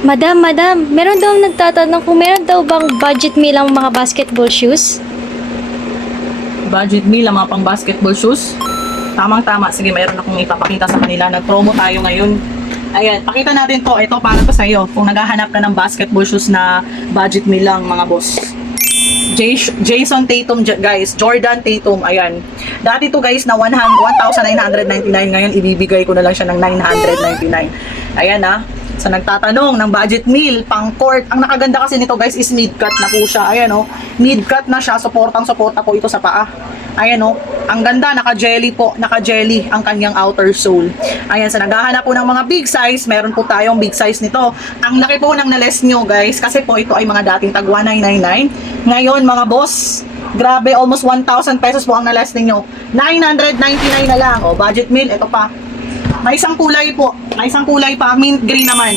Madam, meron daw nagtatanong kung meron daw bang budget meal ang mga basketball shoes? Budget meal, ang mga pang basketball shoes. Tamang-tama. Sige, mayroon akong ipapakita sa kanila. Nag-promo tayo ngayon. Ayan, pakita natin to. Ito para to sa iyo. Kung naghahanap ka ng basketball shoes na budget meal lang, mga boss. Jason Tatum, guys. Jordan Tatum. Ayan. Dati to guys na 1,999. Ngayon, ibibigay ko na lang siya ng 999. Ayan ha. Sa nagtatanong ng budget meal, pang court. Ang nakaganda kasi nito guys is mid-cut na po siya. Ayan o. Mid-cut na siya. Suporta po ito sa paa. Ayan o. Ang ganda. Naka-jelly po. Naka-jelly ang kanyang outer sole. Ayan. Sa naghahanap po ng mga big size, meron po tayong big size nito. Ang laki po ng nales nyo guys. Kasi po ito ay mga dating tag 1999. Ngayon mga boss, grabe, almost 1,000 pesos po ang nales ninyo. 999 na lang. O, budget meal. Ito pa. May isang kulay po. May isang kulay pa. Mint green naman.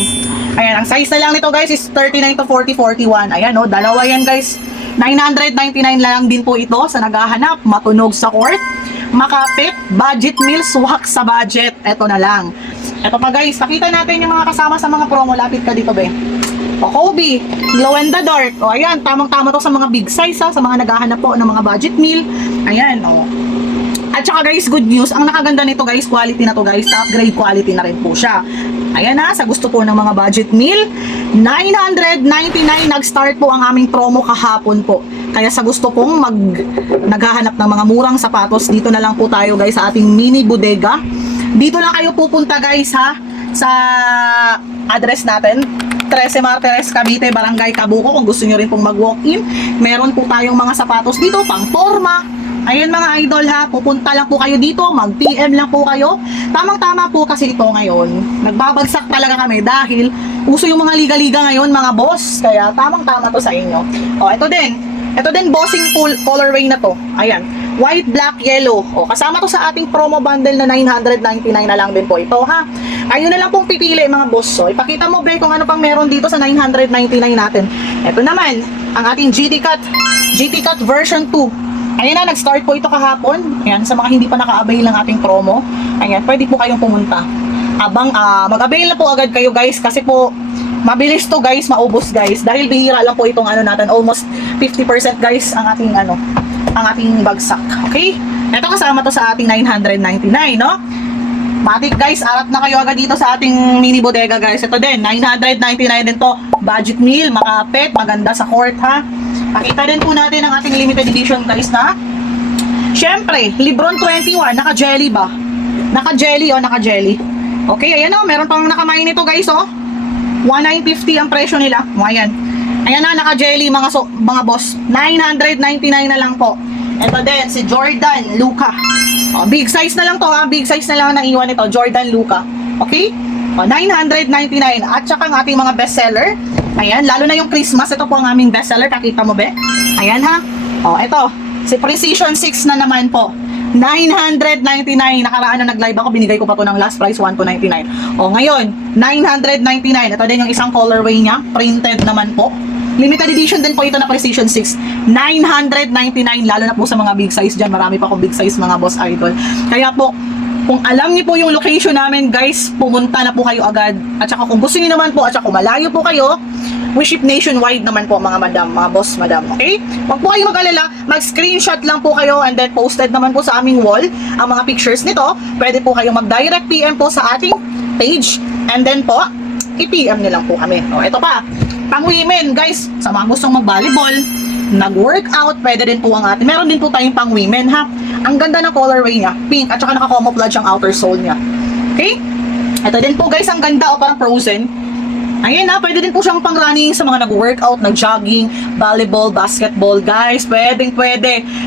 Ayan. Ang size na lang nito guys is 39 to 40, 41. Ayan o. Dalawa yan guys. 999 lang din po ito sa naghahanap. Matunog sa court. Makapit. Budget meal. Swak sa budget. Ito na lang. Ito pa guys. Nakita natin yung mga kasama sa mga promo. Lapit ka dito be. O Kobe. Glow in the dark. O ayan. Tamang-tama to sa mga big size ha. Sa mga naghahanap po ng mga budget meal. Ayan o. At saka guys, good news, ang nakaganda nito guys, quality na to guys, top grade quality na rin po siya. Ayan na, sa gusto po ng mga budget meal, 999 nag-start po ang aming promo kahapon po. Kaya sa gusto pong naghahanap ng mga murang sapatos, dito na lang po tayo guys sa ating mini bodega. Dito lang kayo pupunta guys ha, sa address natin. 13 Martires, Cavite, Barangay Cabuco. Kung gusto nyo rin pong mag-walk-in, meron po tayong mga sapatos dito, pang forma. Ayun mga idol ha, pupunta lang po kayo dito, mag-PM lang po kayo. Tamang-tama po kasi ito ngayon. Nagbabagsak talaga kami dahil uso yung mga liga-liga ngayon mga boss. Kaya tamang-tama to sa inyo. O, ito din bossing colorway na to. Ayan, white, black, yellow. O, kasama to sa ating promo bundle na 999 na lang din po ito ha. Ayun na lang pong pipili mga boss. So, ipakita mo be kung ano pang meron dito sa 999 natin. Ito naman, ang ating GT Cut version 2. Ayan na, nag-start po ito kahapon. Ayan, sa mga hindi pa naka-avail ng ating promo. Ayan, pwede po kayong pumunta. Mag-avail na po agad kayo guys kasi po mabilis to guys, maubos guys. Dahil bihira lang po itong natin, almost 50% guys ang ating bagsak. Okay? Ito kasama to sa ating 999, no? Matik guys, arat na kayo agad dito sa ating mini bodega guys. Ito din, 999 din to. Budget meal, makapit, maganda sa court ha. Pakita din po natin ang ating limited edition guys na syempre, Lebron 21, naka-jelly ba? Naka-jelly o naka-jelly. Okay, ayan o, meron pang nakamain nito guys o. 1,950 ang presyo nila. Ayan. Ayan na, naka-jelly mga boss. 999 na lang po. Ito din, si Jordan Luka. O, big size na lang to ha. Big size na lang ang naiwan nito, Jordan Luka. Okay? O, 999. At saka ang ating mga bestseller. Ayan, lalo na yung Christmas, ito po ang aming bestseller, kakita mo be? Ayan ha. O, ito, si Precision 6 na naman po. 999, nakaraan na nag-live ako, binigay ko pa to ng last price, 1,299. O, ngayon, 999. Ito din yung isang colorway niya, printed naman po. Limited edition din po ito na Precision 6. 999, lalo na po sa mga big size dyan. Marami pa akong big size mga boss idol. Kaya po, kung alam niyo po yung location namin, guys, pumunta na po kayo agad. At saka kung gusto niyo naman po, at saka kung malayo po kayo, we ship nationwide naman po mga madam, mga boss, madam. Okay? Huwag po kayo mag-alala, mag-screenshot lang po kayo and then posted naman po sa aming wall ang mga pictures nito. Pwede po kayo mag-direct PM po sa ating page. And then po, i-PM niyo lang po kami. O, ito pa, pang-women, guys, sa mga gustong mag-volleyball, nag-workout, pwede din po ang atin. Meron din po tayong pang-women, ha? Ang ganda ng colorway niya, pink, at saka naka-camouflage ang outer sole niya. Okay? Ito din po, guys, ang ganda o parang frozen. Ayan na, pwede din po siyang pang-running sa mga nag-workout, nag-jogging, volleyball, basketball, guys. Pwede.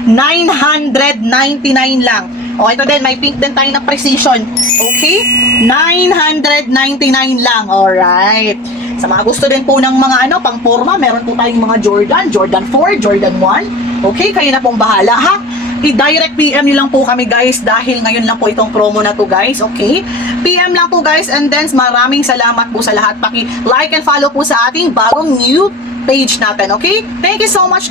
999 lang. O, ito din, may pink din tayo na Precision. Okay? 999 lang. Alright. Sa mga gusto din po ng mga pang-forma, meron po tayong mga Jordan 4, Jordan 1. Okay, kayo na pong bahala ha. I-direct PM nyo lang po kami guys dahil ngayon lang po itong promo na to guys. Okay? PM lang po guys and then maraming salamat po sa lahat. Paki-like and follow po sa ating bagong new page natin. Okay? Thank you so much.